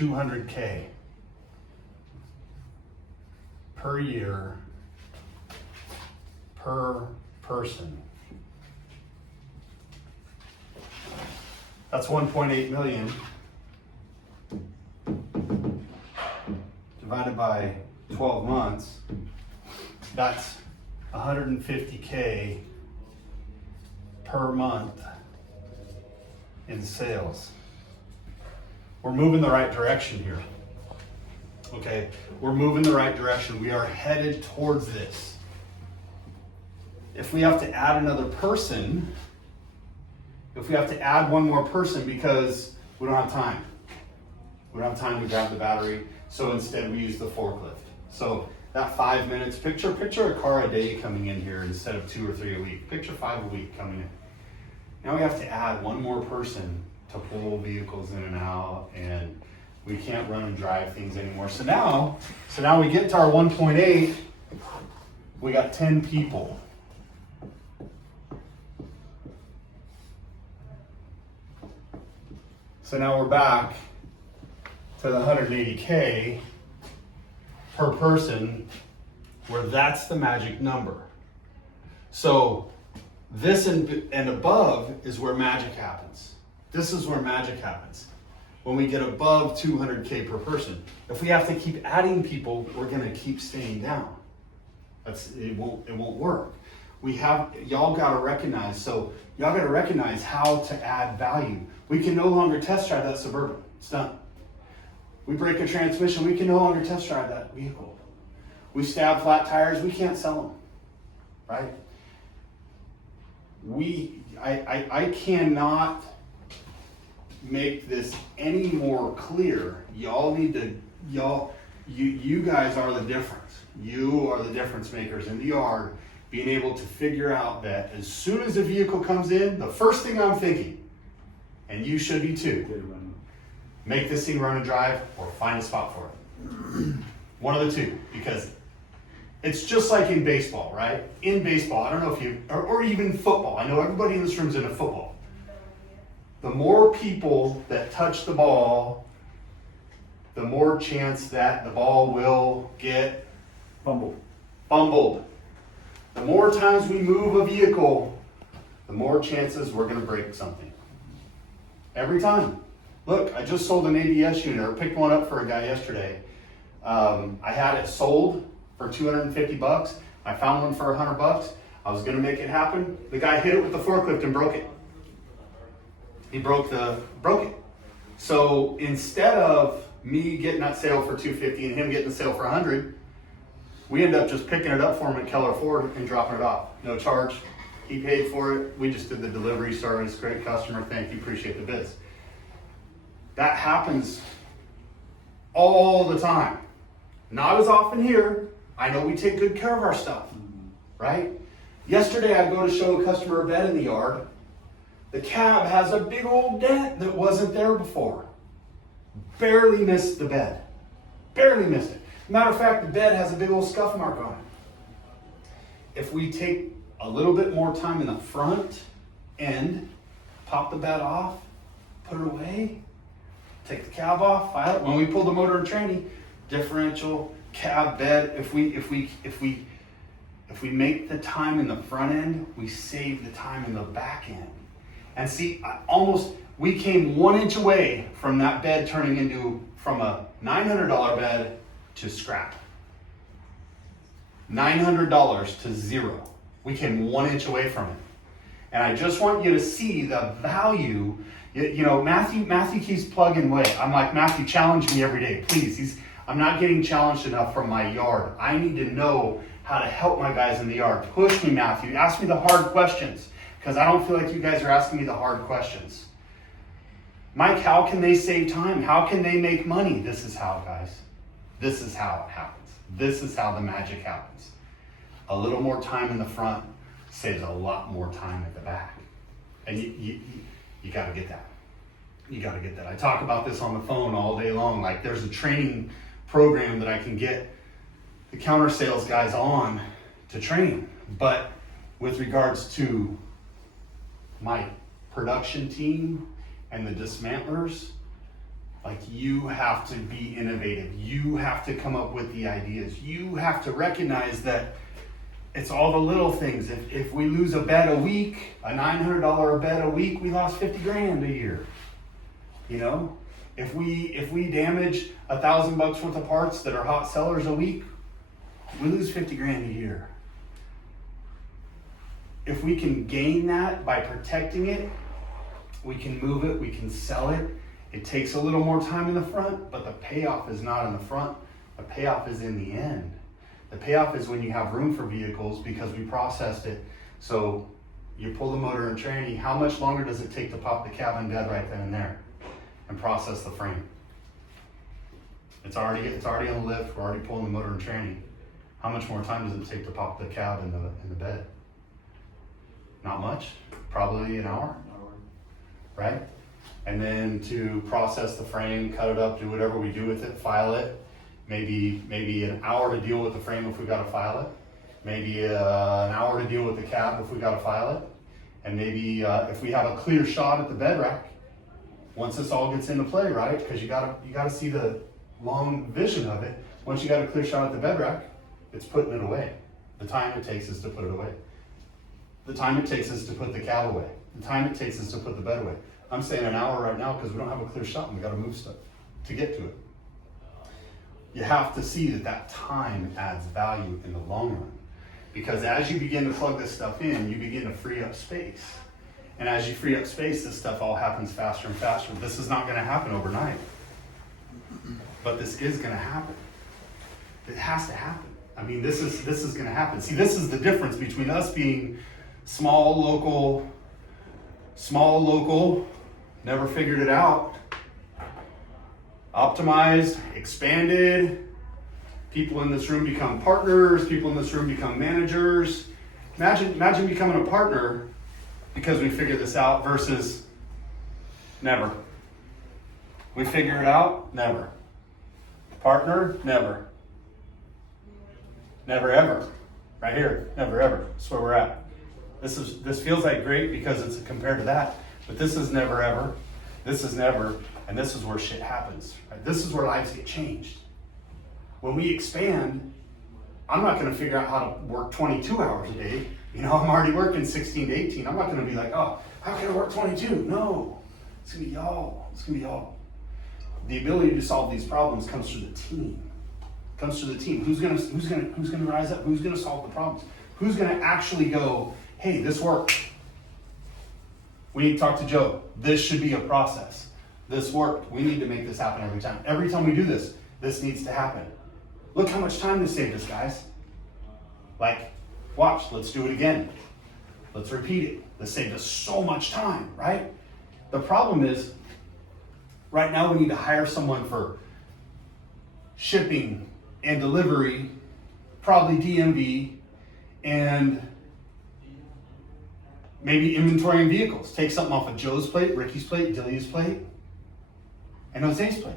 $200K per year per person. That's 1.8 million divided by 12 months. That's 150K per month in sales. We're moving the right direction here. Okay, we're moving the right direction. We are headed towards this. If we have to add another person, if we have to add one more person because we don't have time. We don't have time to grab the battery, so instead we use the forklift. So that 5 minutes, picture a car a day coming in here instead of 2 or 3 a week. Picture 5 a week coming in. Now we have to add one more person to pull vehicles in and out, and we can't run and drive things anymore. So now we get to our 1.8, we got 10 people. So now we're back to the 180K per person, where that's the magic number. So this and above is where magic happens. This is where magic happens. When we get above 200K per person. If we have to keep adding people, we're gonna keep staying down. It won't work. Y'all gotta recognize how to add value. We can no longer test drive that Suburban. It's done. We break a transmission, we can no longer test drive that vehicle. We stab flat tires, we can't sell them, right? I cannot make this any more clear. You guys are the difference. You are the difference makers in the yard, being able to figure out that as soon as a vehicle comes in, the first thing I'm thinking, and you should be too, make this thing run and drive or find a spot for it. One of the two, because it's just like in baseball, right? In baseball, I don't know if or even football. I know everybody in this room's into football. The more people that touch the ball, the more chance that the ball will get fumbled. The more times we move a vehicle, the more chances we're gonna break something. Every time. Look, I just sold an ABS unit, or picked one up for a guy yesterday. I had it sold for $250. I found one for $100. I was gonna make it happen. The guy hit it with the forklift and broke it. He broke it. So instead of me getting that sale for $250 and him getting the sale for $100, we ended up just picking it up for him at Keller Ford and dropping it off. No charge. He paid for it. We just did the delivery service. Great customer. Thank you. Appreciate the biz. That happens all the time. Not as often here. I know we take good care of our stuff, right? Yesterday I go to show a customer a bed in the yard. The cab has a big old dent that wasn't there before. Barely missed the bed. Barely missed it. Matter of fact, the bed has a big old scuff mark on it. If we take a little bit more time in the front end, pop the bed off, put it away, take the cab off, file it. When we pull the motor and tranny, differential, cab, bed, if we make the time in the front end, we save the time in the back end. And see, we came 1 inch away from that bed turning from a $900 bed to scrap. $900 to zero. We came 1 inch away from it. And I just want you to see the value. You know, Matthew keeps plugging away. I'm like, Matthew, challenge me every day, please. I'm not getting challenged enough from my yard. I need to know how to help my guys in the yard. Push me, Matthew. Ask me the hard questions, because I don't feel like you guys are asking me the hard questions. Mike, how can they save time? How can they make money? This is how, guys. This is how it happens. This is how the magic happens. A little more time in the front saves a lot more time at the back. And you got to get that. You got to get that. I talk about this on the phone all day long. Like, there's a training program that I can get the counter sales guys on to train. But with regards to my production team and the dismantlers, Like, you have to be innovative. You have to come up with the ideas. You have to recognize that it's all the little things. If we lose a bet a week, a $900 bet a week, we lost 50 grand a year. You know, if we damage $1,000 worth of parts that are hot sellers a week, we lose 50 grand a year. If we can gain that by protecting it, we can move it, we can sell it. It takes a little more time in the front, but the payoff is not in the front. The payoff is in the end. The payoff is when you have room for vehicles because we processed it. So you pull the motor and tranny, how much longer does it take to pop the cab and bed right then and there and process the frame? It's already on the lift, we're already pulling the motor and tranny. How much more time does it take to pop the cab and the bed? Not much, probably an hour, right? And then to process the frame, cut it up, do whatever we do with it, file it. Maybe an hour to deal with the frame if we got to file it. Maybe an hour to deal with the cab if we got to file it. And maybe if we have a clear shot at the bed rack, once this all gets into play, right? Because you gotta see the long vision of it. Once you got a clear shot at the bed rack, it's putting it away. The time it takes is to put it away. The time it takes is to put the cab away. The time it takes is to put the bed away. I'm saying an hour right now because we don't have a clear shot and we got to move stuff to get to it. You have to see that time adds value in the long run, because as you begin to plug this stuff in, you begin to free up space. And as you free up space, this stuff all happens faster and faster. This is not going to happen overnight, but this is going to happen. It has to happen. I mean, this is going to happen. See, this is the difference between us being small, local, never figured it out, optimized, expanded. People in this room become partners. People in this room become managers. Imagine becoming a partner because we figured this out versus never. We figure it out, never. Partner, never. Never ever. Right here, never ever. That's where we're at. This feels like great because it's compared to that, but this is never ever. This is never, and this is where shit happens. Right? This is where lives get changed. When we expand, I'm not going to figure out how to work 22 hours a day. You know, I'm already working 16 to 18. I'm not going to be like, oh, how can I work 22? No, it's going to be y'all. It's going to be y'all. The ability to solve these problems comes through the team. Comes through the team. Who's going to rise up? Who's going to solve the problems? Who's going to actually go, hey, this worked. We need to talk to Joe. This should be a process. This worked. We need to make this happen every time. Every time we do this, this needs to happen. Look how much time this saved us, guys. Like, watch, let's do it again. Let's repeat it. This saved us so much time, right? The problem is, right now we need to hire someone for shipping and delivery, probably DMV, and maybe inventorying vehicles. Take something off of Joe's plate, Ricky's plate, Delia's plate, and Jose's plate.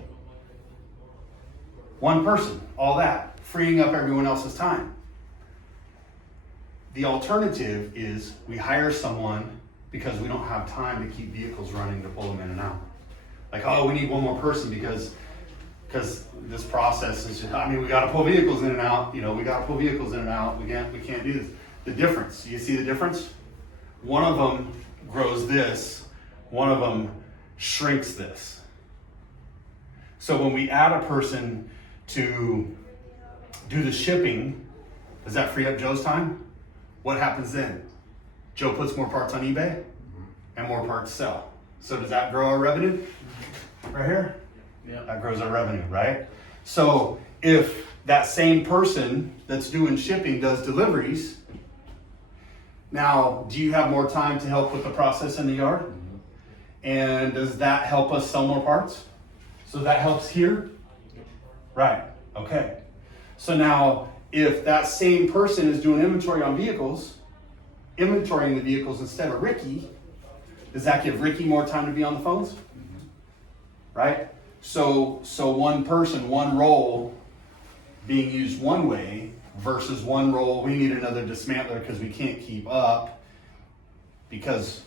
One person, all that, freeing up everyone else's time. The alternative is we hire someone because we don't have time to keep vehicles running to pull them in and out. Like, oh, we need one more person because this process is, we got to pull vehicles in and out. You know, we got to pull vehicles in and out. We can't do this. The difference, you see the difference? One of them grows this, one of them shrinks this. So when we add a person to do the shipping, does that free up Joe's time? What happens then? Joe puts more parts on eBay and more parts sell. So does that grow our revenue? Right here? Yeah. That grows our revenue, right? So if that same person that's doing shipping does deliveries, now do you have more time to help with the process in the yard? And does that help us sell more parts? So that helps here? Right, okay. So now if that same person is doing inventory on vehicles, inventorying the vehicles instead of Ricky, does that give Ricky more time to be on the phones? Right? So one person, one role being used one way versus one role, we need another dismantler because we can't keep up because